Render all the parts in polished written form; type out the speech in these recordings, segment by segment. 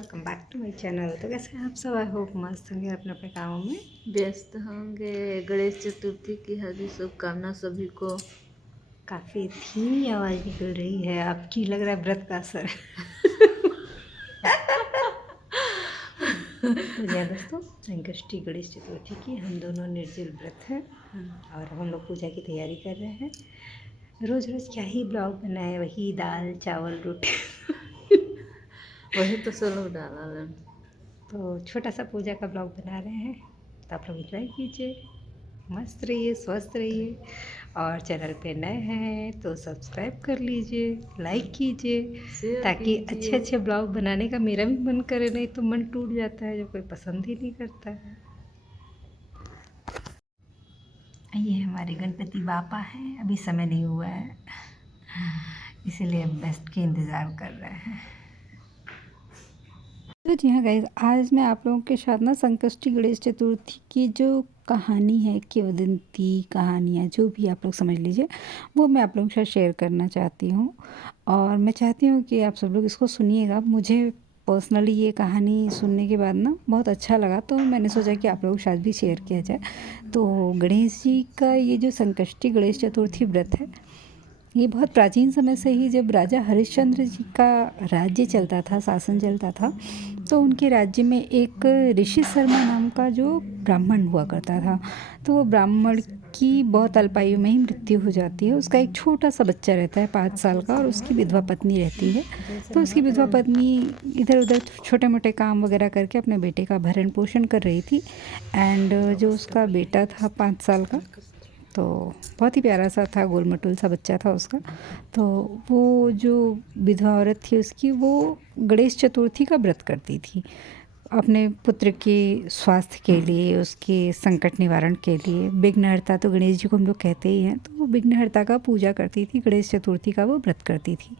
Welcome back to my channel. तो कैसे हैं आप सब? आई होप मस्त होंगे, अपने अपने कामों में व्यस्त होंगे। गणेश चतुर्थी की हार्दिक शुभकामना सभी को। काफ़ी धीमी आवाज़ निकल रही है आपकी, लग रहा है व्रत का असर। तो जी हाँ दोस्तों, संकष्टी गणेश चतुर्थी की हम दोनों निर्जल व्रत हैं और हम लोग पूजा की तैयारी कर रहे हैं। रोज़ रोज़ क्या ही ब्लॉग बनाए, वही दाल चावल रोटी। वही तो सब लोग डाला लन। तो छोटा सा पूजा का ब्लॉग बना रहे हैं, तो आप लोग एंजॉय कीजिए, मस्त रहिए, स्वस्थ रहिए। और चैनल पे नए हैं तो सब्सक्राइब कर लीजिए, लाइक कीजिए, शेयर ताकि अच्छे कीजिए। अच्छे ब्लॉग बनाने का मेरा भी मन करे, नहीं तो मन टूट जाता है, जो कोई पसंद ही नहीं करता है। ये हमारे गणपति बापा हैं, अभी समय नहीं हुआ है, इसीलिए बेस्ट के इंतज़ार कर रहे हैं। तो जी हाँ गाइस, आज मैं आप लोगों के साथ ना संकष्टी गणेश चतुर्थी की जो कहानी है, किंवदंती कहानियाँ जो भी आप लोग समझ लीजिए, वो मैं आप लोगों के साथ शेयर करना चाहती हूँ। और मैं चाहती हूँ कि आप सब लोग इसको सुनिएगा। मुझे पर्सनली ये कहानी सुनने के बाद ना बहुत अच्छा लगा, तो मैंने सोचा कि आप लोगों के साथ भी शेयर किया जाए। तो गणेश जी का ये जो संकष्टी गणेश चतुर्थी व्रत है, ये बहुत प्राचीन समय से ही, जब राजा हरिश्चंद्र जी का राज्य चलता था, शासन चलता था, तो उनके राज्य में एक ऋषि शर्मा नाम का जो ब्राह्मण हुआ करता था। तो वो ब्राह्मण की बहुत अल्पायु में ही मृत्यु हो जाती है। उसका एक छोटा सा बच्चा रहता है 5 साल का, और उसकी विधवा पत्नी रहती है। तो उसकी विधवा पत्नी इधर उधर छोटे मोटे काम वगैरह करके अपने बेटे का भरण पोषण कर रही थी। एंड जो उसका बेटा था 5 साल का, तो बहुत ही प्यारा सा था, गोलमटोल सा बच्चा था उसका। तो वो जो विधवा औरत थी उसकी, वो गणेश चतुर्थी का व्रत करती थी अपने पुत्र के स्वास्थ्य के लिए, उसके संकट निवारण के लिए। विघ्नहर्ता तो गणेश जी को हम लोग कहते ही हैं, तो वो विघ्नहर्ता का पूजा करती थी, गणेश चतुर्थी का वो व्रत करती थी।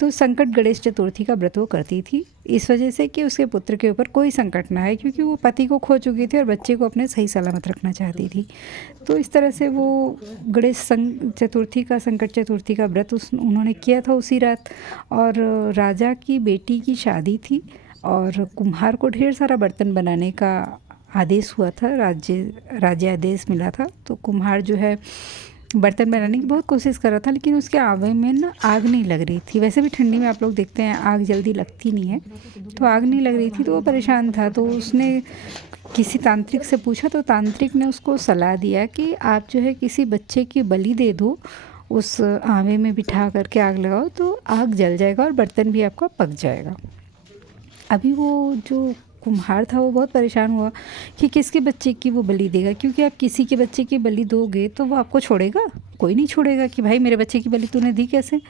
तो संकट गणेश चतुर्थी का व्रत वो करती थी इस वजह से कि उसके पुत्र के ऊपर कोई संकट ना आए, क्योंकि वो पति को खो चुकी थी और बच्चे को अपने सही सलामत रखना चाहती थी। तो इस तरह से वो गणेश चतुर्थी का, संकट चतुर्थी का व्रत उन्होंने किया था उसी रात। और राजा की बेटी की शादी थी, और कुम्हार को ढेर सारा बर्तन बनाने का आदेश हुआ था, राज्य आदेश मिला था। तो कुम्हार जो है बर्तन बनाने की बहुत कोशिश कर रहा था, लेकिन उसके आवे में ना आग नहीं लग रही थी। वैसे भी ठंडी में आप लोग देखते हैं आग जल्दी लगती नहीं है, तो आग नहीं लग रही थी, तो वो परेशान था। तो उसने किसी तांत्रिक से पूछा, तो तांत्रिक ने उसको सलाह दिया कि आप जो है किसी बच्चे की बलि दे दो, उस आवे में बिठा करके आग लगाओ, तो आग जल जाएगा और बर्तन भी आपका पक जाएगा। अभी वो जो कुम्हार था वो बहुत परेशान हुआ कि किसके बच्चे की वो बलि देगा, क्योंकि आप किसी के बच्चे की बलि दोगे तो वो आपको छोड़ेगा, कोई नहीं छोड़ेगा कि भाई मेरे बच्चे की बलि तूने दी कैसे।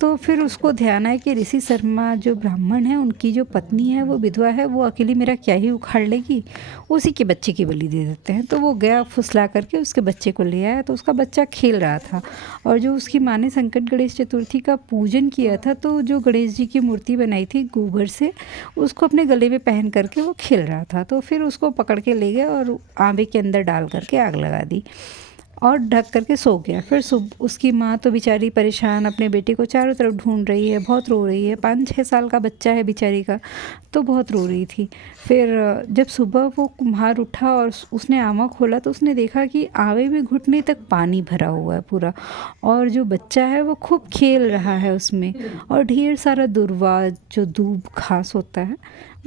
तो फिर उसको ध्यान आया कि ऋषि शर्मा जो ब्राह्मण है, उनकी जो पत्नी है वो विधवा है, वो अकेली मेरा क्या ही उखाड़ लेगी, उसी के बच्चे की बलि दे देते हैं। तो वो गया, फुसला करके उसके बच्चे को ले आया। तो उसका बच्चा खेल रहा था, और जो उसकी माँ ने संकट गणेश चतुर्थी का पूजन किया था, तो जो गणेश जी की मूर्ति बनाई थी गोबर से, उसको अपने गले में पहन करके वो खेल रहा था। तो फिर उसको पकड़ के ले गया और आंबे के अंदर डाल करके आग लगा दी और ढक करके सो गया। फिर सुबह उसकी माँ तो बेचारी परेशान अपने बेटे को चारों तरफ ढूंढ रही है, बहुत रो रही है, 5-6 साल का बच्चा है बेचारी का, तो बहुत रो रही थी। फिर जब सुबह वो कुम्हार उठा और उसने आमा खोला, तो उसने देखा कि आवे में घुटने तक पानी भरा हुआ है पूरा, और जो बच्चा है वो खूब खेल रहा है उसमें, और ढेर सारा दुर्वा, जो दूब घास होता है,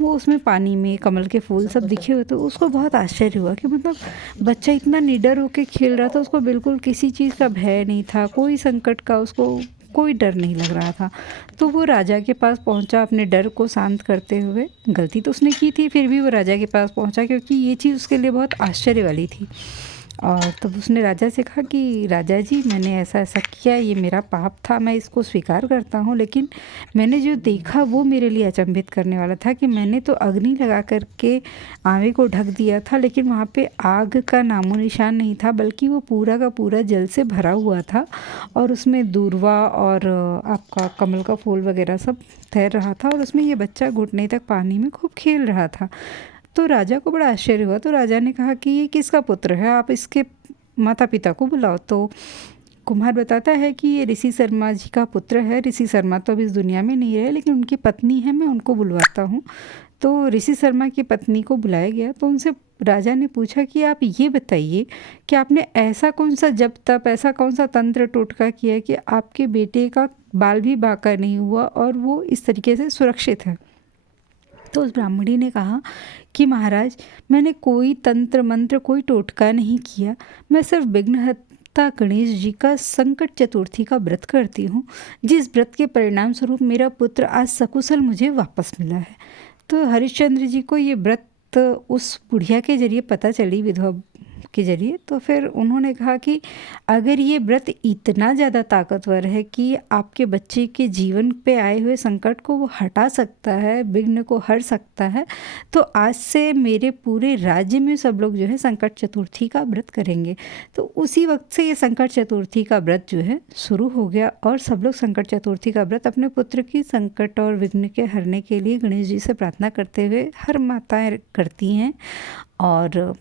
वो उसमें पानी में, कमल के फूल सब दिखे हुए। तो उसको बहुत आश्चर्य हुआ कि मतलब बच्चा इतना निडर होकर खेल रहा था, उसको बिल्कुल किसी चीज़ का भय नहीं था, कोई संकट का उसको कोई डर नहीं लग रहा था। तो वो राजा के पास पहुंचा अपने डर को शांत करते हुए। गलती तो उसने की थी, फिर भी वो राजा के पास पहुंचा, क्योंकि ये चीज़ उसके लिए बहुत आश्चर्य वाली थी। और तब उसने राजा से कहा कि राजा जी, मैंने ऐसा ऐसा किया, ये मेरा पाप था, मैं इसको स्वीकार करता हूँ, लेकिन मैंने जो देखा वो मेरे लिए अचंभित करने वाला था कि मैंने तो अग्नि लगा करके आवे को ढक दिया था, लेकिन वहाँ पे आग का नामो निशान नहीं था, बल्कि वो पूरा का पूरा जल से भरा हुआ था, और उसमें दूर्वा और आपका कमल का फूल वगैरह सब तैर रहा था, और उसमें ये बच्चा घुटने तक पानी में खूब खेल रहा था। तो राजा को बड़ा आश्चर्य हुआ। तो राजा ने कहा कि ये किसका पुत्र है, आप इसके माता पिता को बुलाओ। तो कुम्हार बताता है कि ये ऋषि शर्मा जी का पुत्र है। ऋषि शर्मा तो अब इस दुनिया में नहीं रहे, लेकिन उनकी पत्नी है, मैं उनको बुलवाता हूँ। तो ऋषि शर्मा की पत्नी को बुलाया गया तो उनसे राजा ने पूछा कि आप ये बताइए कि आपने ऐसा कौन सा जप तप, ऐसा कौन सा तंत्र टोटका किया कि आपके बेटे का बाल भी बांका नहीं हुआ और वो इस तरीके से सुरक्षित है। तो उस ब्राह्मणी ने कहा कि महाराज, मैंने कोई तंत्र मंत्र, कोई टोटका नहीं किया, मैं सिर्फ विघ्नहर्ता गणेश जी का संकट चतुर्थी का व्रत करती हूँ, जिस व्रत के परिणाम स्वरूप मेरा पुत्र आज सकुशल मुझे वापस मिला है। तो हरिश्चंद्र जी को ये व्रत उस बुढ़िया के जरिए पता चली, विधवा के जरिए। तो फिर उन्होंने कहा कि अगर ये व्रत इतना ज़्यादा ताकतवर है कि आपके बच्चे के जीवन पे आए हुए संकट को वो हटा सकता है, विघ्न को हर सकता है, तो आज से मेरे पूरे राज्य में सब लोग जो है संकट चतुर्थी का व्रत करेंगे। तो उसी वक्त से ये संकट चतुर्थी का व्रत जो है शुरू हो गया और सब लोग संकट चतुर्थी का व्रत अपने पुत्र की संकट और विघ्न के हरने के लिए गणेश जी से प्रार्थना करते हुए हर माताएं करती हैं और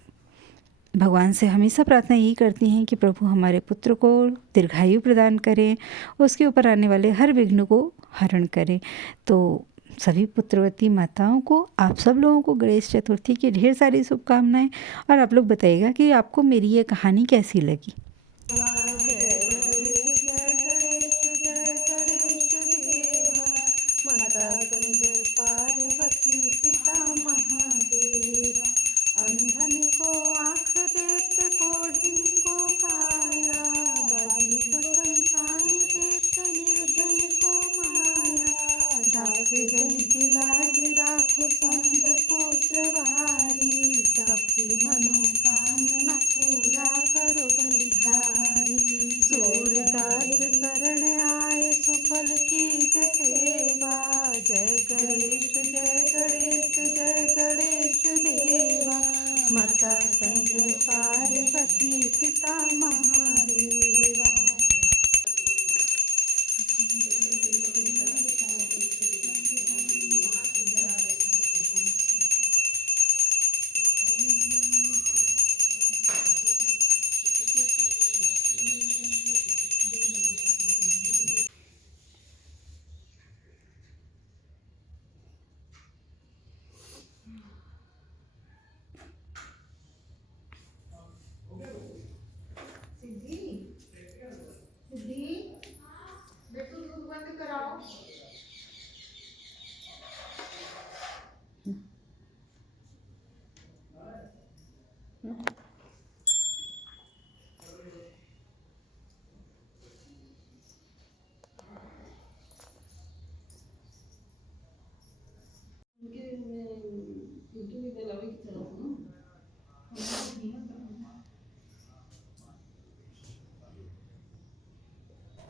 भगवान से हमेशा प्रार्थना यही करती हैं कि प्रभु हमारे पुत्र को दीर्घायु प्रदान करें, उसके ऊपर आने वाले हर विघ्न को हरण करें। तो सभी पुत्रवती माताओं को, आप सब लोगों को गणेश चतुर्थी की ढेर सारी शुभकामनाएं। और आप लोग बताइएगा कि आपको मेरी ये कहानी कैसी लगी।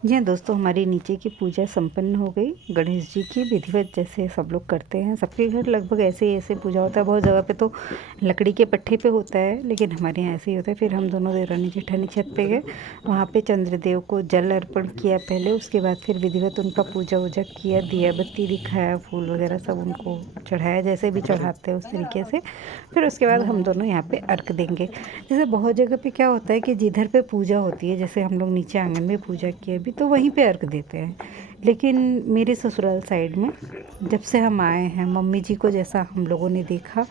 जी हाँ दोस्तों, हमारी नीचे की पूजा संपन्न हो गई गणेश जी की विधिवत, जैसे सब लोग करते हैं। सबके घर लगभग ऐसे ही ऐसे पूजा होता है। बहुत जगह पे तो लकड़ी के पट्टे पे होता है, लेकिन हमारे यहाँ ऐसे ही होता है। फिर हम दोनों देवरानी जेठानी छत पे गए, वहाँ पे चंद्रदेव को जल अर्पण किया पहले, उसके बाद फिर विधिवत उनका पूजा वूजा किया, दिया बत्ती दिखाया, फूल वगैरह सब उनको चढ़ाया, जैसे भी चढ़ाते हैं उस तरीके से। फिर उसके बाद हम दोनों यहाँ पे अर्घ देंगे। जैसे बहुत जगह पे क्या होता है कि जिधर पे पूजा होती है, जैसे हम लोग नीचे आंगन में पूजा किए अभी, तो वहीं पे अर्घ देते हैं। लेकिन मेरे ससुराल साइड में जब से हम आए हैं, मम्मी जी को जैसा हम लोगों ने देखा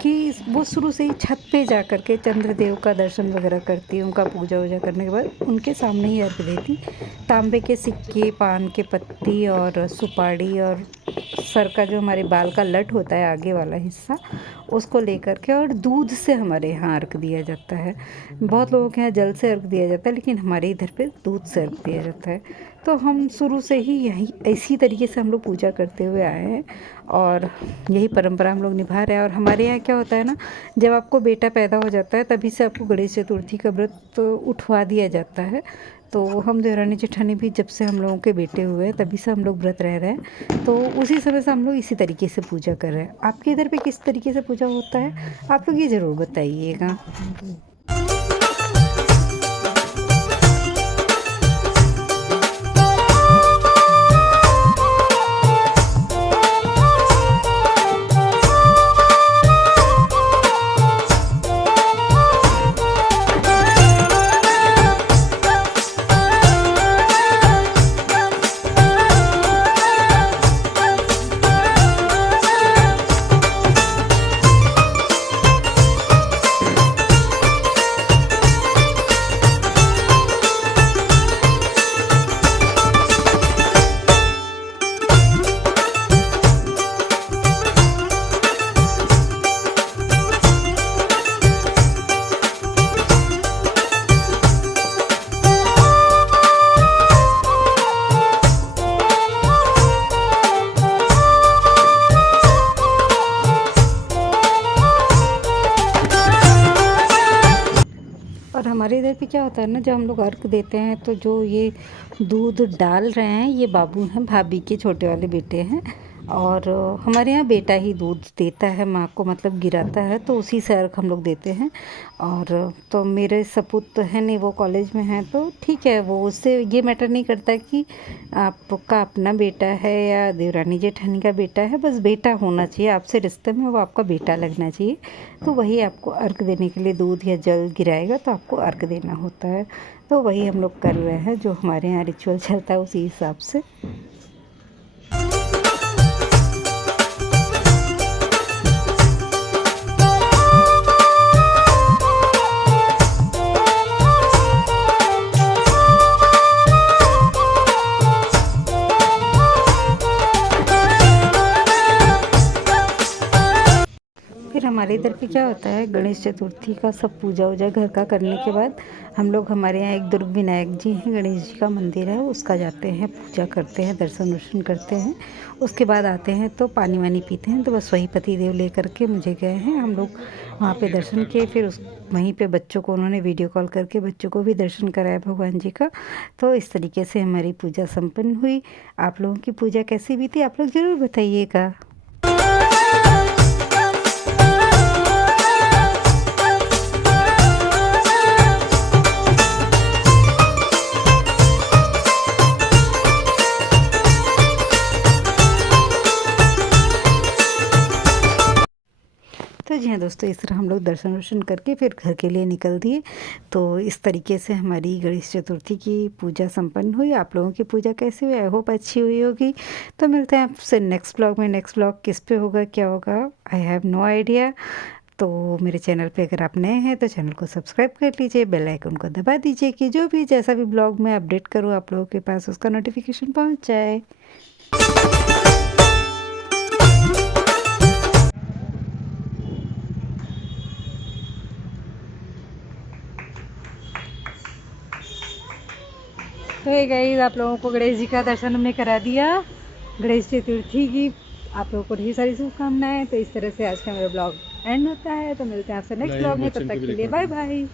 कि वो शुरू से ही छत पे जा कर के चंद्रदेव का दर्शन वगैरह करती, उनका पूजा वूजा करने के बाद उनके सामने ही अर्घ देती। तांबे के सिक्के, पान के पत्ती और सुपारी और सर का जो हमारे बाल का लट होता है आगे वाला हिस्सा, उसको लेकर के, और दूध से हमारे यहाँ अर्घ दिया जाता है। बहुत लोगों के यहाँ जल से अर्घ दिया जाता है, लेकिन हमारे इधर पे दूध से अर्घ दिया जाता है। तो हम शुरू से ही यही इसी तरीके से हम लोग पूजा करते हुए आए हैं और यही परंपरा हम लोग निभा रहे हैं। और हमारे यहाँ क्या होता है ना, जब आपको बेटा पैदा हो जाता है तभी से आपको गणेश चतुर्थी का व्रत उठवा दिया जाता है। तो हम देवरानी जेठानी भी जब से हम लोगों के बेटे हुए हैं तभी से हम लोग व्रत रह रहे हैं, तो उसी समय से हम लोग इसी तरीके से पूजा कर रहे हैं। आपके इधर पे किस तरीके से पूजा होता है, आप लोग ये ज़रूर बताइएगा। पे क्या होता है ना, जब हम लोग अर्घ देते हैं तो जो ये दूध डाल रहे हैं ये बाबू हैं, भाभी के छोटे वाले बेटे हैं। और हमारे यहाँ बेटा ही दूध देता है माँ को, मतलब गिराता है, तो उसी से अर्घ हम लोग देते हैं। और तो मेरे सपूत तो है नहीं, वो कॉलेज में हैं, तो ठीक है, वो उससे ये मैटर नहीं करता कि आपका अपना बेटा है या देवरानी जेठानी का बेटा है, बस बेटा होना चाहिए आपसे रिश्ते में, वो आपका बेटा लगना चाहिए। तो वही आपको अर्घ देने के लिए दूध या जल गिराएगा तो आपको अर्घ देना होता है। तो वही हम लोग कर रहे हैं, जो हमारे यहाँ रिचुअल चलता है उसी हिसाब से। फिर हमारे इधर पे क्या होता है, गणेश चतुर्थी का सब पूजा वूजा घर का करने के बाद हम लोग, हमारे यहाँ एक दुर्ग विनायक जी हैं, गणेश जी का मंदिर है, उसका जाते हैं, पूजा करते हैं, दर्शन वर्शन करते हैं। उसके बाद आते हैं तो पानी वानी पीते हैं। तो बस वही पति देव ले करके मुझे गए हैं, हम लोग वहाँ पे दर्शन किए। फिर उस वहीं पे बच्चों को उन्होंने वीडियो कॉल करके बच्चों को भी दर्शन कराया भगवान जी का। तो इस तरीके से हमारी पूजा संपन्न हुई। आप लोगों की पूजा कैसी बीती आप लोग ज़रूर बताइएगा। तो जी हाँ दोस्तों, इस तरह हम लोग दर्शन वर्शन करके फिर घर के लिए निकल दिए। तो इस तरीके से हमारी गणेश चतुर्थी की पूजा संपन्न हुई। आप लोगों की पूजा कैसी हुई? आई होप अच्छी हुई होगी। तो मिलते हैं आपसे नेक्स्ट ब्लॉग में। नेक्स्ट ब्लॉग किस पे होगा, क्या होगा, आई हैव नो आइडिया। तो मेरे चैनल पे अगर आप नए हैं तो चैनल को सब्सक्राइब कर लीजिए, बेल आइकन को दबा दीजिए कि जो भी जैसा भी ब्लॉग मैं अपडेट करूँ आप लोगों के पास उसका नोटिफिकेशन पहुँच जाए। तो ये गाइस, आप लोगों को गणेश जी का दर्शन हमने करा दिया। गणेश चतुर्थी की आप लोगों को ढेर सारी शुभकामनाएं। तो इस तरह से आज का मेरा ब्लॉग एंड होता है। तो मिलते हैं आपसे नेक्स्ट ब्लॉग में, तब तक के लिए बाय बाय।